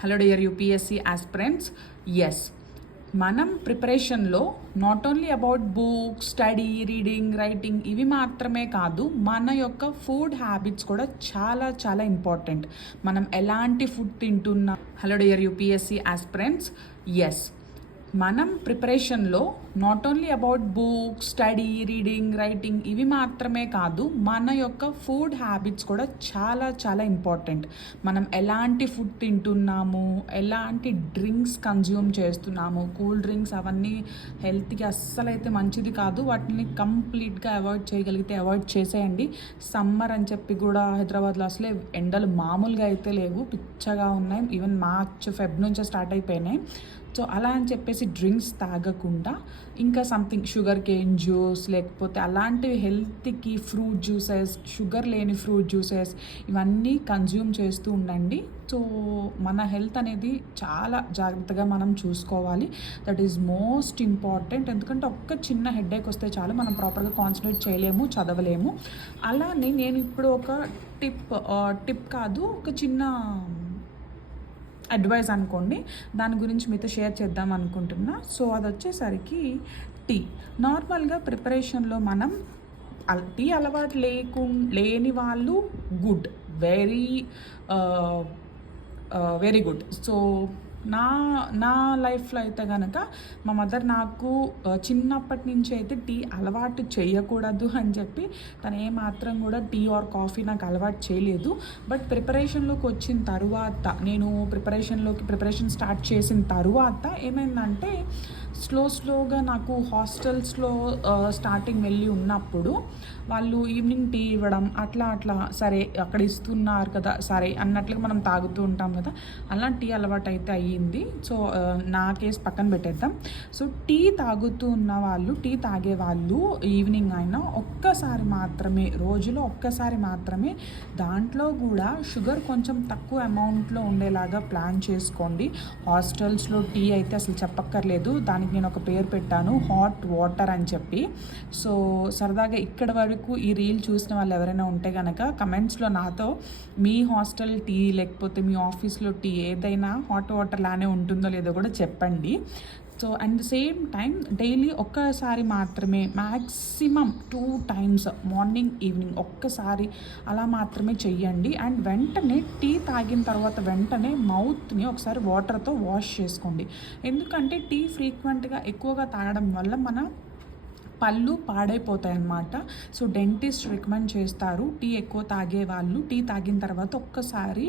Hello dear UPSC aspirants. Yes, మనం ప్రిపరేషన్లో not only about books, study, reading, writing ఇవి మాత్రమే కాదు, మన యొక్క ఫుడ్ హ్యాబిట్స్ కూడా చాలా చాలా ఇంపార్టెంట్. మనం ఎలాంటి ఫుడ్ తింటున్నాం. Hello dear UPSC aspirants. Yes, మనం ప్రిపరేషన్లో not only about books, study, reading, writing ఇవి మాత్రమే కాదు, మన యొక్క ఫుడ్ హ్యాబిట్స్ కూడా చాలా చాలా ఇంపార్టెంట్. మనం ఎలాంటి ఫుడ్ తింటున్నాము, ఎలాంటి డ్రింక్స్ కన్జ్యూమ్ చేస్తున్నాము, కూల్ డ్రింక్స్ అవన్నీ హెల్త్కి అస్సలు అయితే మంచిది కాదు. వాటిని కంప్లీట్గా అవాయిడ్ చేయగలిగితే అవాయిడ్ చేసేయండి. సమ్మర్ అని చెప్పి కూడా హైదరాబాద్లో అసలే ఎండలు మామూలుగా అయితే లేవు, పిచ్చగా ఉన్నాయి. ఈవెన్ మార్చ్, ఫెబ్ నుంచే స్టార్ట్ అయిపోయినాయి. సో అలా అని చెప్పేసి డ్రింక్స్ తాగకుండా ఇంకా సంథింగ్ షుగర్ కేన్ జ్యూస్, లేకపోతే అలాంటివి హెల్త్కి ఫ్రూట్ జ్యూసెస్, షుగర్ లేని ఫ్రూట్ జ్యూసెస్ ఇవన్నీ కన్జ్యూమ్ చేస్తూ ఉండండి. సో మన హెల్త్ అనేది చాలా జాగ్రత్తగా మనం చూసుకోవాలి. That is most important. ఎందుకంటే ఒక్క చిన్న హెడేక్ వస్తే చాలు, మనం ప్రాపర్గా కాన్సన్ట్రేట్ చేయలేము, చదవలేము. అలానే నేను ఇప్పుడు ఒక టిప్ కాదు, ఒక చిన్న అడ్వైస్ అనుకోండి, దాని గురించి మీతో షేర్ చేద్దాం అనుకుంటున్నా. సో అది వచ్చేసరికి టీ. నార్మల్గా ప్రిపరేషన్లో మనం టీ అలవాటు లేని వాళ్ళు good, very very good. So నా నా లైఫ్లో అయితే కనుక మా మదర్ నాకు చిన్నప్పటి నుంచి అయితే టీ అలవాటు చేయకూడదు అని చెప్పి తను ఏమాత్రం కూడా టీ ఆర్ కాఫీ నాకు అలవాటు చేయలేదు. బట్ ప్రిపరేషన్లోకి వచ్చిన తరువాత, నేను ప్రిపరేషన్ స్టార్ట్ చేసిన తరువాత ఏమైందంటే స్లోగా నాకు హాస్టల్స్లో స్టార్టింగ్ వెళ్ళి ఉన్నప్పుడు వాళ్ళు ఈవినింగ్ టీ ఇవ్వడం, అట్లా సరే అక్కడ ఇస్తున్నారు కదా సరే అన్నట్లుగా మనం తాగుతూ ఉంటాం కదా, అలా టీ అలవాటు అయితే అయ్యింది. సో నా కేసు పక్కన పెట్టేద్దాం. సో టీ తాగే వాళ్ళు ఈవినింగ్ అయినా రోజులో ఒక్కసారి మాత్రమే దాంట్లో కూడా షుగర్ కొంచెం తక్కువ అమౌంట్లో ఉండేలాగా ప్లాన్ చేసుకోండి. హాస్టల్స్లో టీ అయితే అసలు చెప్పక్కర్లేదు, దానికి నేను ఒక పేరు పెట్టాను, హాట్ వాటర్ అని చెప్పి. సో సరదాగా ఇక్కడ వరకు ఈ రీల్ చూసిన వాళ్ళు ఎవరైనా ఉంటే కనుక కమెంట్స్లో నాతో మీ హాస్టల్ టీ లేకపోతే మీ ఆఫీస్లో టీ ఏదైనా హాట్ వాటర్ లానే ఉంటుందో లేదో కూడా చెప్పండి. So and same time daily ఒక్కసారి మాత్రమే, మ్యాక్సిమం 2 times, మార్నింగ్ ఈవినింగ్ ఒక్కసారి అలా మాత్రమే చెయ్యండి. అండ్ వెంటనే టీ తాగిన తర్వాత వెంటనే మౌత్ని ఒకసారి వాటర్తో వాష్ చేసుకోండి. ఎందుకంటే టీ ఫ్రీక్వెంట్గా ఎక్కువగా తాగడం వల్ల మన పళ్ళు పాడైపోతాయి అన్నమాట. సో డెంటిస్ట్ రికమెండ్ చేస్తారు టీ ఎక్కువ తాగే వాళ్ళు టీ తాగిన తర్వాత ఒక్కసారి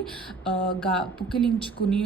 పుక్కిలించుకుని